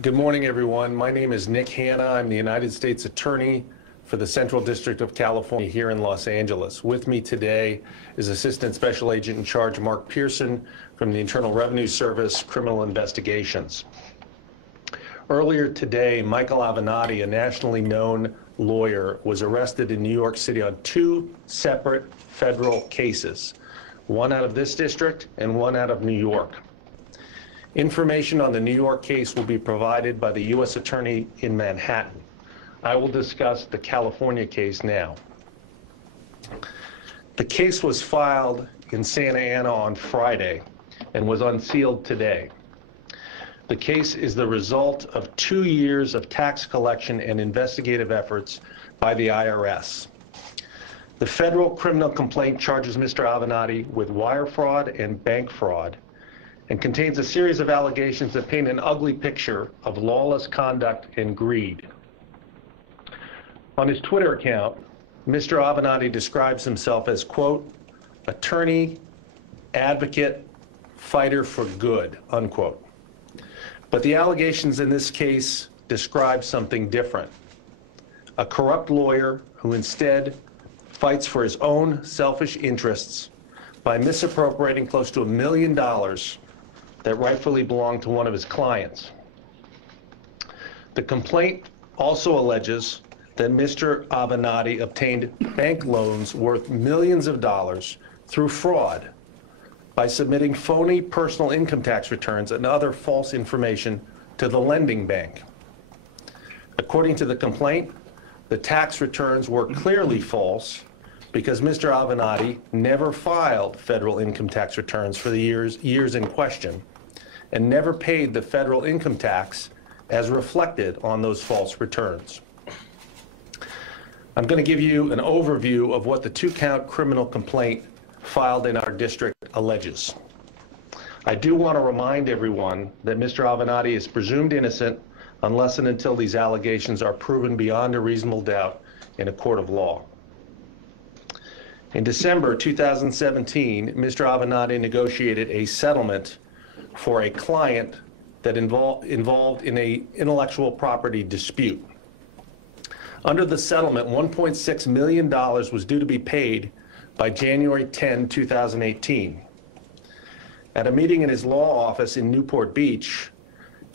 Good morning, everyone. My name is Nick Hanna. I'm the United States Attorney for the Central District of California here in Los Angeles. With me today is Assistant Special Agent in Charge Mark Pearson from the Internal Revenue Service Criminal Investigations. Earlier today, Michael Avenatti, a nationally known lawyer, was arrested in New York City on two separate federal cases, one out of this district and one out of New York. Information on the New York case will be provided by the U.S. Attorney in Manhattan. I will discuss the California case now. The case was filed in Santa Ana on Friday and was unsealed today. The case is the result of 2 years of tax collection and investigative efforts by the IRS. The federal criminal complaint charges Mr. Avenatti with wire fraud and bank fraud and contains a series of allegations that paint an ugly picture of lawless conduct and greed. On his Twitter account, Mr. Avenatti describes himself as, quote, attorney, advocate, fighter for good, unquote. But the allegations in this case describe something different. A corrupt lawyer who instead fights for his own selfish interests by misappropriating close to $1 million that rightfully belonged to one of his clients. The complaint also alleges that Mr. Avenatti obtained bank loans worth millions of dollars through fraud by submitting phony personal income tax returns and other false information to the lending bank. According to the complaint, the tax returns were clearly false because Mr. Avenatti never filed federal income tax returns for the years in question and never paid the federal income tax as reflected on those false returns. I'm going to give you an overview of what the two-count criminal complaint filed in our district alleges. I do want to remind everyone that Mr. Avenatti is presumed innocent unless and until these allegations are proven beyond a reasonable doubt in a court of law. In December 2017, Mr. Avenatti negotiated a settlement for a client that involved in an intellectual property dispute. Under the settlement, $1.6 million was due to be paid by January 10, 2018. At a meeting in his law office in Newport Beach,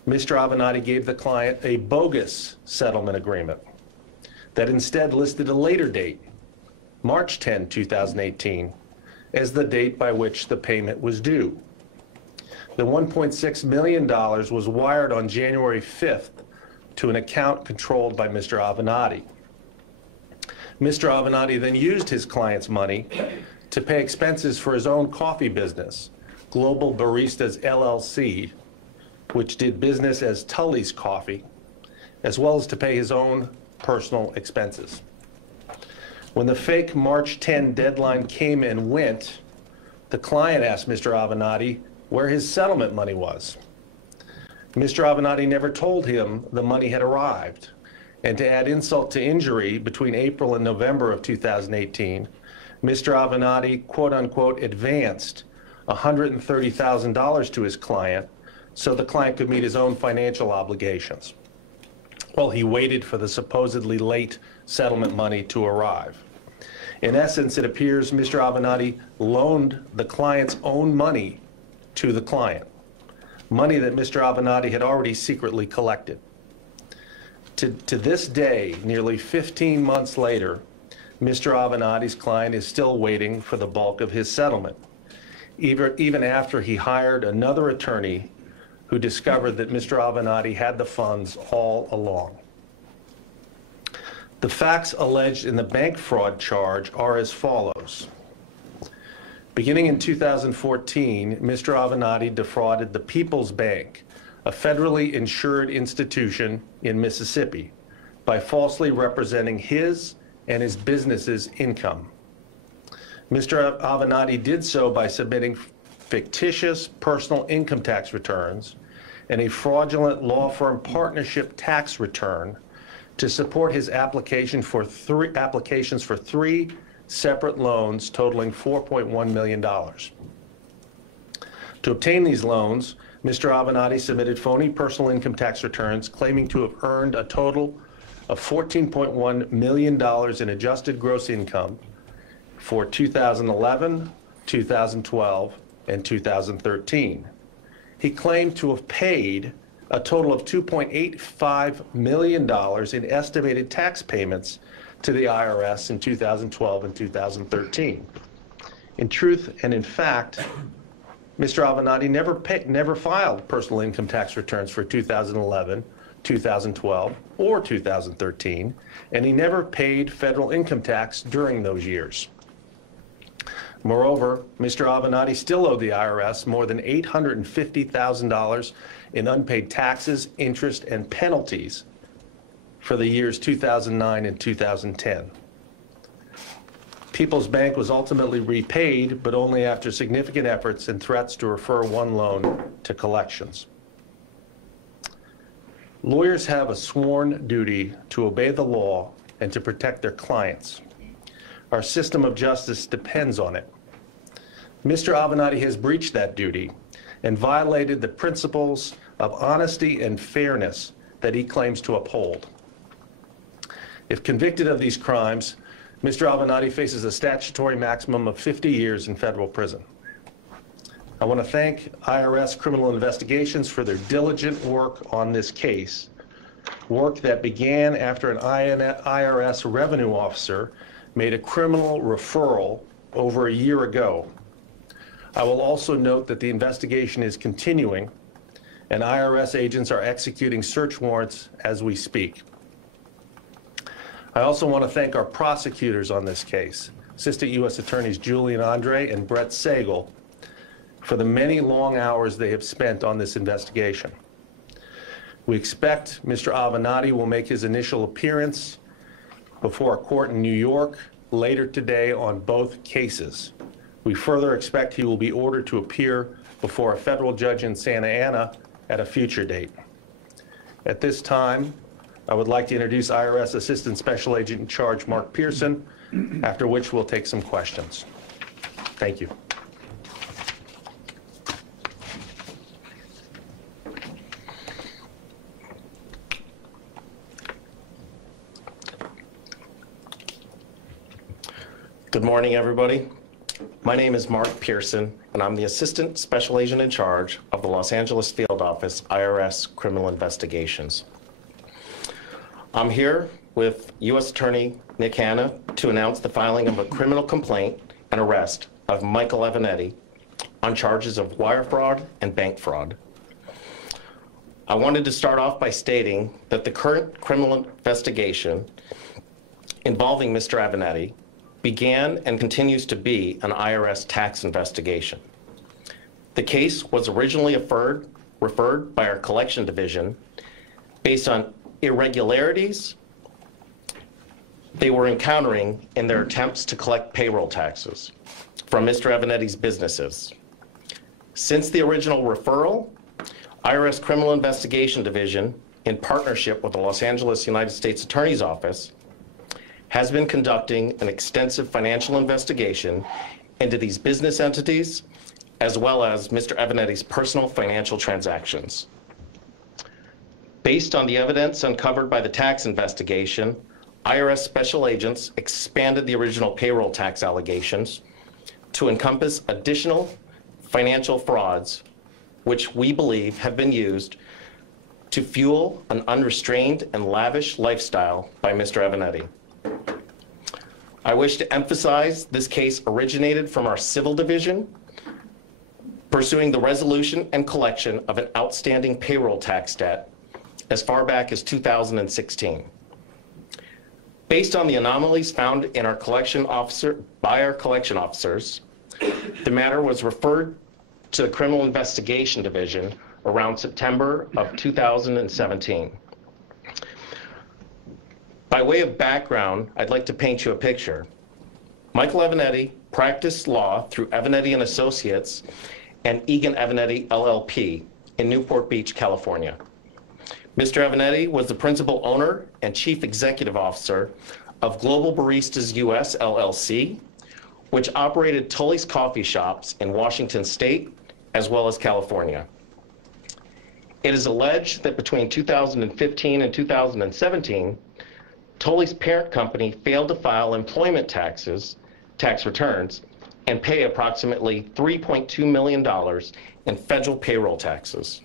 Mr. Avenatti gave the client a bogus settlement agreement that instead listed a later date, March 10, 2018, as the date by which the payment was due. The $1.6 million was wired on January 5th to an account controlled by Mr. Avenatti. Mr. Avenatti then used his client's money to pay expenses for his own coffee business, Global Baristas LLC, which did business as Tully's Coffee, as well as to pay his own personal expenses. When the fake March 10 deadline came and went, the client asked Mr. Avenatti where his settlement money was. Mr. Avenatti never told him the money had arrived. And to add insult to injury, between April and November of 2018, Mr. Avenatti, quote unquote, advanced $130,000 to his client so the client could meet his own financial obligations. Well, he waited for the supposedly late settlement money to arrive. In essence, it appears Mr. Avenatti loaned the client's own money to the client, money that Mr. Avenatti had already secretly collected. To this day, nearly 15 months later, Mr. Avenatti's client is still waiting for the bulk of his settlement, even after he hired another attorney who discovered that Mr. Avenatti had the funds all along. The facts alleged in the bank fraud charge are as follows. Beginning in 2014, Mr. Avenatti defrauded the People's Bank, a federally insured institution in Mississippi, by falsely representing his and his business's income. Mr. Avenatti did so by submitting fictitious personal income tax returns and a fraudulent law firm partnership tax return to support his applications for three separate loans totaling $4.1 million. To obtain these loans, Mr. Avenatti submitted phony personal income tax returns claiming to have earned a total of $14.1 million in adjusted gross income for 2011, 2012, and 2013. He claimed to have paid a total of $2.85 million in estimated tax payments to the IRS in 2012 and 2013. In truth and in fact, Mr. Avenatti never filed personal income tax returns for 2011, 2012, or 2013, and he never paid federal income tax during those years. Moreover, Mr. Avenatti still owed the IRS more than $850,000 in unpaid taxes, interest, and penalties for the years 2009 and 2010. People's Bank was ultimately repaid, but only after significant efforts and threats to refer one loan to collections. Lawyers have a sworn duty to obey the law and to protect their clients. Our system of justice depends on it. Mr. Avenatti has breached that duty and violated the principles of honesty and fairness that he claims to uphold. If convicted of these crimes, Mr. Avenatti faces a statutory maximum of 50 years in federal prison. I want to thank IRS Criminal Investigations for their diligent work on this case, work that began after an IRS revenue officer made a criminal referral over a year ago. I will also note that the investigation is continuing and IRS agents are executing search warrants as we speak. I also want to thank our prosecutors on this case, Assistant U.S. Attorneys Julian Andre and Brett Sagal, for the many long hours they have spent on this investigation. We expect Mr. Avenatti will make his initial appearance before a court in New York later today on both cases. We further expect he will be ordered to appear before a federal judge in Santa Ana at a future date. At this time, I would like to introduce IRS Assistant Special Agent in Charge Mark Pearson, after which we'll take some questions. Thank you. Good morning, everybody. My name is Mark Pearson, and I'm the Assistant Special Agent in Charge of the Los Angeles Field Office, IRS Criminal Investigations. I'm here with U.S. Attorney Nick Hanna to announce the filing of a criminal complaint and arrest of Michael Avenatti on charges of wire fraud and bank fraud. I wanted to start off by stating that the current criminal investigation involving Mr. Avenatti began and continues to be an IRS tax investigation. The case was originally referred by our collection division based on irregularities they were encountering in their attempts to collect payroll taxes from Mr. Avenatti's businesses. Since the original referral, IRS Criminal Investigation Division, in partnership with the Los Angeles United States Attorney's Office, has been conducting an extensive financial investigation into these business entities, as well as Mr. Avenatti's personal financial transactions. Based on the evidence uncovered by the tax investigation, IRS special agents expanded the original payroll tax allegations to encompass additional financial frauds, which we believe have been used to fuel an unrestrained and lavish lifestyle by Mr. Avenatti. I wish to emphasize this case originated from our civil division, pursuing the resolution and collection of an outstanding payroll tax debt as far back as 2016. Based on the anomalies found in our collection officers, the matter was referred to the Criminal Investigation Division around September of 2017. By way of background, I'd like to paint you a picture. Michael Avenatti practiced law through Avenatti & Associates and Egan Avenatti LLP in Newport Beach, California. Mr. Avenatti was the principal owner and chief executive officer of Global Baristas US LLC, which operated Tully's coffee shops in Washington State as well as California. It is alleged that between 2015 and 2017, Tully's parent company failed to file employment tax returns, and pay approximately $3.2 million in federal payroll taxes.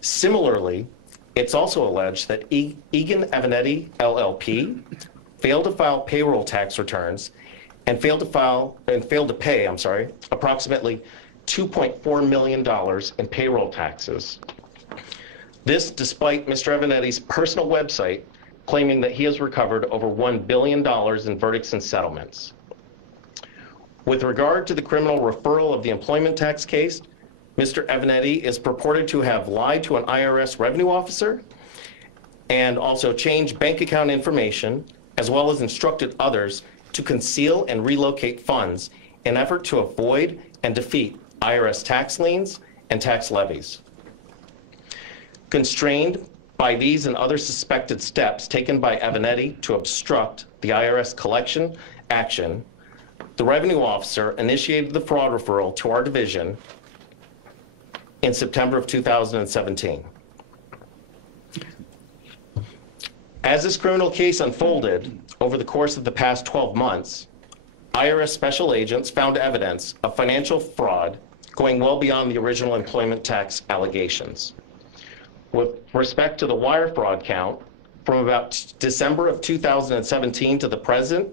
Similarly, it's also alleged that Egan Avenatti LLP failed to file payroll tax returns and failed to pay approximately $2.4 million in payroll taxes. This despite Mr. Avenatti's personal website claiming that he has recovered over $1 billion in verdicts and settlements. With regard to the criminal referral of the employment tax case, Mr. Avenatti is purported to have lied to an IRS revenue officer and also changed bank account information, as well as instructed others to conceal and relocate funds in an effort to avoid and defeat IRS tax liens and tax levies. Constrained by these and other suspected steps taken by Avenatti to obstruct the IRS collection action, the revenue officer initiated the fraud referral to our division in September of 2017. As this criminal case unfolded over the course of the past 12 months, IRS special agents found evidence of financial fraud going well beyond the original employment tax allegations. With respect to the wire fraud count, from about December of 2017 to the present,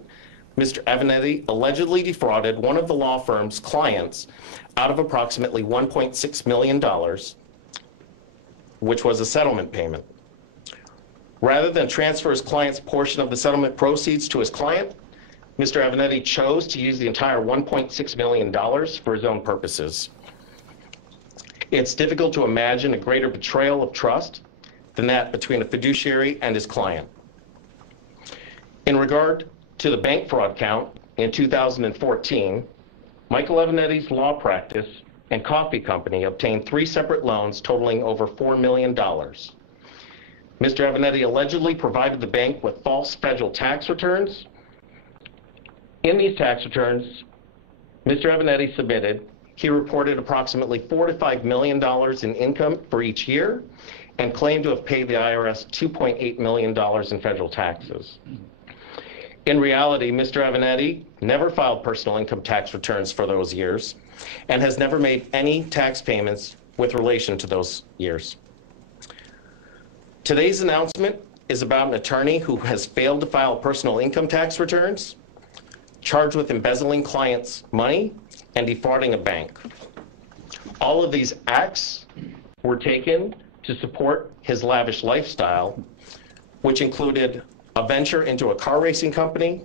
Mr. Avenatti allegedly defrauded one of the law firm's clients out of approximately $1.6 million, which was a settlement payment. Rather than transfer his client's portion of the settlement proceeds to his client, Mr. Avenatti chose to use the entire $1.6 million for his own purposes. It's difficult to imagine a greater betrayal of trust than that between a fiduciary and his client. In regard to the bank fraud count in 2014, Michael Avenatti's law practice and coffee company obtained 3 separate loans totaling over $4 million. Mr. Avenatti allegedly provided the bank with false federal tax returns. In these tax returns, Mr. Avenatti submitted, he reported approximately $4 to $5 million in income for each year and claimed to have paid the IRS $2.8 million in federal taxes. In reality, Mr. Avenatti never filed personal income tax returns for those years and has never made any tax payments with relation to those years. Today's announcement is about an attorney who has failed to file personal income tax returns, charged with embezzling clients' money, and defrauding a bank. All of these acts were taken to support his lavish lifestyle, which included a venture into a car racing company,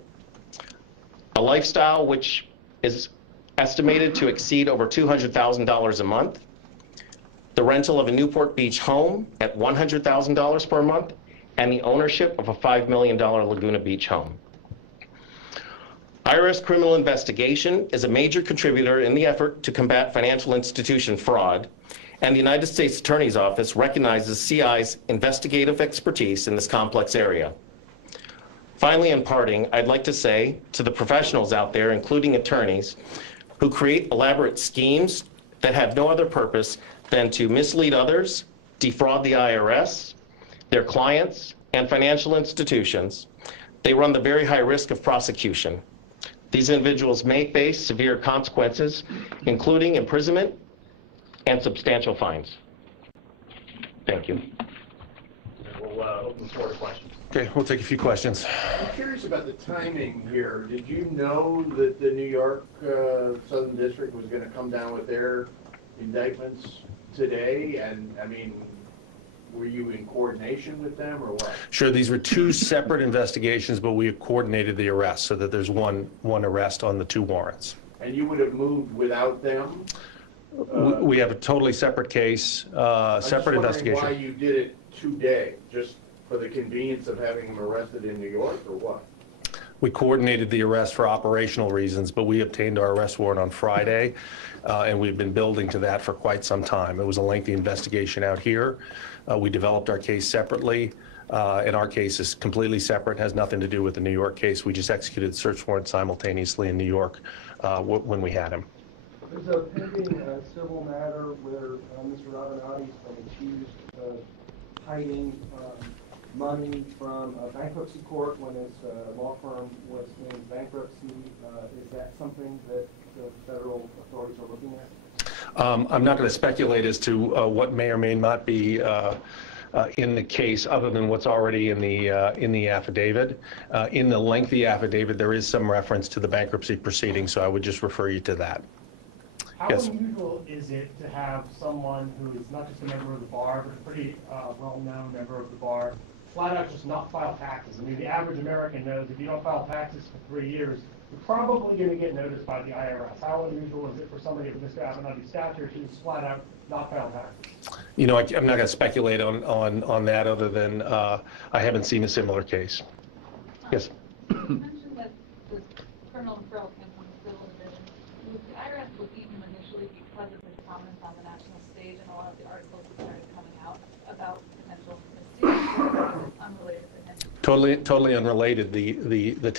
a lifestyle which is estimated to exceed over $200,000 a month, the rental of a Newport Beach home at $100,000 per month, and the ownership of a $5 million Laguna Beach home. IRS criminal investigation is a major contributor in the effort to combat financial institution fraud, and the United States Attorney's Office recognizes CI's investigative expertise in this complex area. Finally, in parting, I'd like to say to the professionals out there, including attorneys, who create elaborate schemes that have no other purpose than to mislead others, defraud the IRS, their clients, and financial institutions, they run the very high risk of prosecution. These individuals may face severe consequences, including imprisonment and substantial fines. Thank you. We'll open the floor to questions. Okay, we'll take a few questions. I'm curious about the timing here. Did you know that the New York Southern District was going to come down with their indictments today? And I mean, were you in coordination with them or what? Sure, these were 2 separate investigations, but we coordinated the arrest so that there's one arrest on the 2 warrants. And you would have moved without them? We have a totally separate case, separate investigation. Why you did it today? Just for the convenience of having them arrested in New York, or what? We coordinated the arrest for operational reasons, but we obtained our arrest warrant on Friday, and we've been building to that for quite some time. It was a lengthy investigation out here. We developed our case separately, and our case is completely separate, has nothing to do with the New York case. We just executed the search warrant simultaneously in New York when we had him. There's a pending civil matter where Mr. Avenatti's been accused of hiding money from a bankruptcy court when his law firm was in bankruptcy. Is that something that the federal authorities are looking at? I'm not going to speculate as to what may or may not be in the case, other than what's already in the affidavit. In the lengthy affidavit, there is some reference to the bankruptcy proceeding, so I would just refer you to that. How Yes. unusual is it to have someone who is not just a member of the bar, but a pretty well-known member of the bar, flat out just not file taxes? I mean, the average American knows if you don't file taxes for 3 years, you're probably going to get noticed by the IRS. How unusual is it for somebody of Mr. Avenatti's stature to just flat out not file taxes? You know, I'm not going to speculate on that, other than I haven't seen a similar case. Yes. You mentioned that the criminal referral came from the civil division. Was the IRS looking at him initially because of his comments on the national stage and a lot of the articles that started coming out about potential misdeeds, or was it unrelated to him? Totally unrelated. The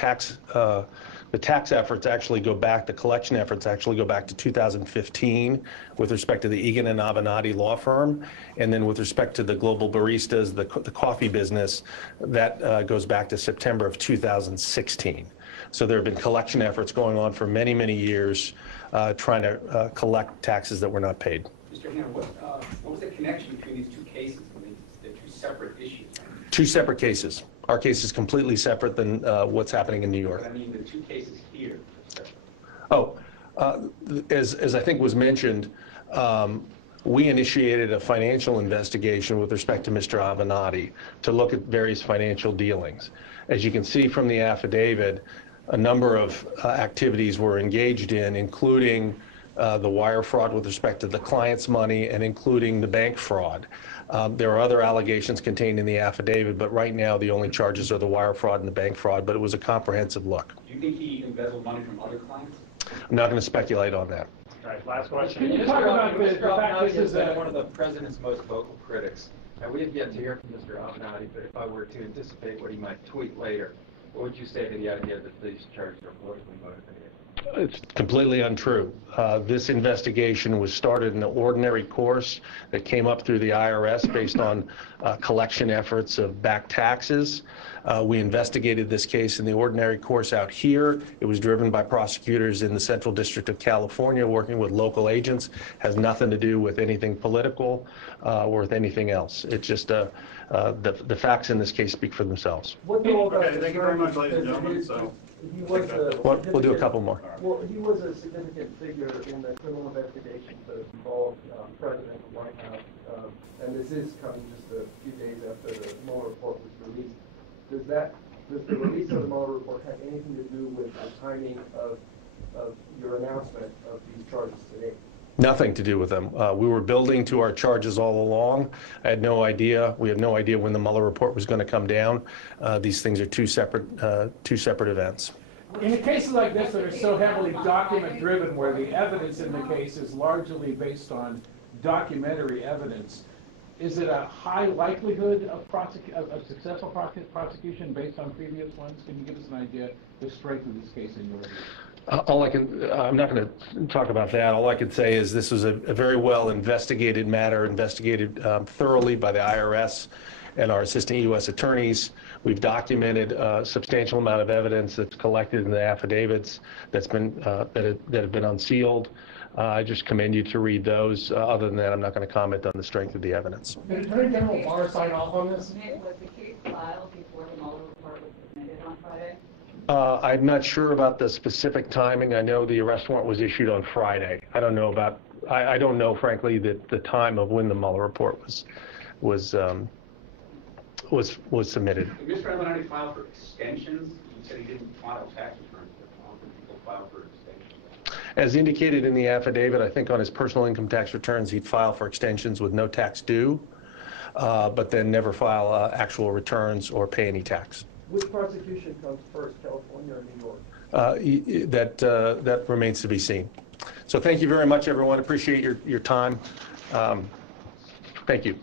tax efforts actually go back, the collection efforts actually go back to 2015 with respect to the Egan and Avenatti law firm, and then with respect to the Global Baristas, the coffee business, that goes back to September of 2016. So there have been collection efforts going on for many, many years, trying to collect taxes that were not paid. Mr. Hanna, what was the connection between these two cases? I mean, they're two separate issues. Two separate cases. Our case is completely separate than what's happening in New York. But I mean, the two cases here. Oh, as I think was mentioned, we initiated a financial investigation with respect to Mr. Avenatti to look at various financial dealings. As you can see from the affidavit, a number of activities were engaged in, including the wire fraud with respect to the client's money and including the bank fraud. There are other allegations contained in the affidavit, but right now the only charges are the wire fraud and the bank fraud, but it was a comprehensive look. Do you think he embezzled money from other clients? I'm not going to speculate on that. All right, last question. Can you Talk about Mr. Avenatti has been one a... of the president's most vocal critics. And we have yet to hear from Mr. Avenatti, but if I were to anticipate what he might tweet later, what would you say to the idea that these charges are politically motivated? It's completely untrue. This investigation was started in the ordinary course that came up through the IRS based on collection efforts of back taxes. We investigated this case in the ordinary course out here. It was driven by prosecutors in the Central District of California working with local agents. Has nothing to do with anything political or with anything else. It's just the facts in this case speak for themselves. Okay, thank you very much, ladies and gentlemen. So, We'll do a couple more. Well, he was a significant figure in the criminal investigations that involved the President of the White House, and this is coming just a few days after the Mueller report was released. Does the release of the Mueller report have anything to do with the timing of your announcement of these charges today? Nothing to do with them. We were building to our charges all along. I had no idea. We had no idea when the Mueller report was going to come down. These things are two separate events. In cases like this that are so heavily document-driven, where the evidence in the case is largely based on documentary evidence, is it a high likelihood of successful prosecution based on previous ones? Can you give us an idea of the strength of this case in your view? I'm not going to talk about that. All I can say is this was a very well investigated matter, investigated thoroughly by the IRS and our assistant U.S. attorneys. We've documented a substantial amount of evidence that's collected in the affidavits that have been unsealed. I just commend you to read those. Other than that, I'm not going to comment on the strength of the evidence. Did Attorney General Barr sign off on this? Was the case filed before the Mueller report was submitted on Friday? I'm not sure about the specific timing. I know the arrest warrant was issued on Friday. I don't know, frankly, the time of when the Mueller report was submitted. Did Mr. Avenatti file for extensions? He said he didn't file tax returns, but often people file for extensions. As indicated in the affidavit, I think on his personal income tax returns, he'd file for extensions with no tax due, but then never file actual returns or pay any tax. Which prosecution comes first, California or New York? That remains to be seen. So thank you very much, everyone. Appreciate your time. Thank you.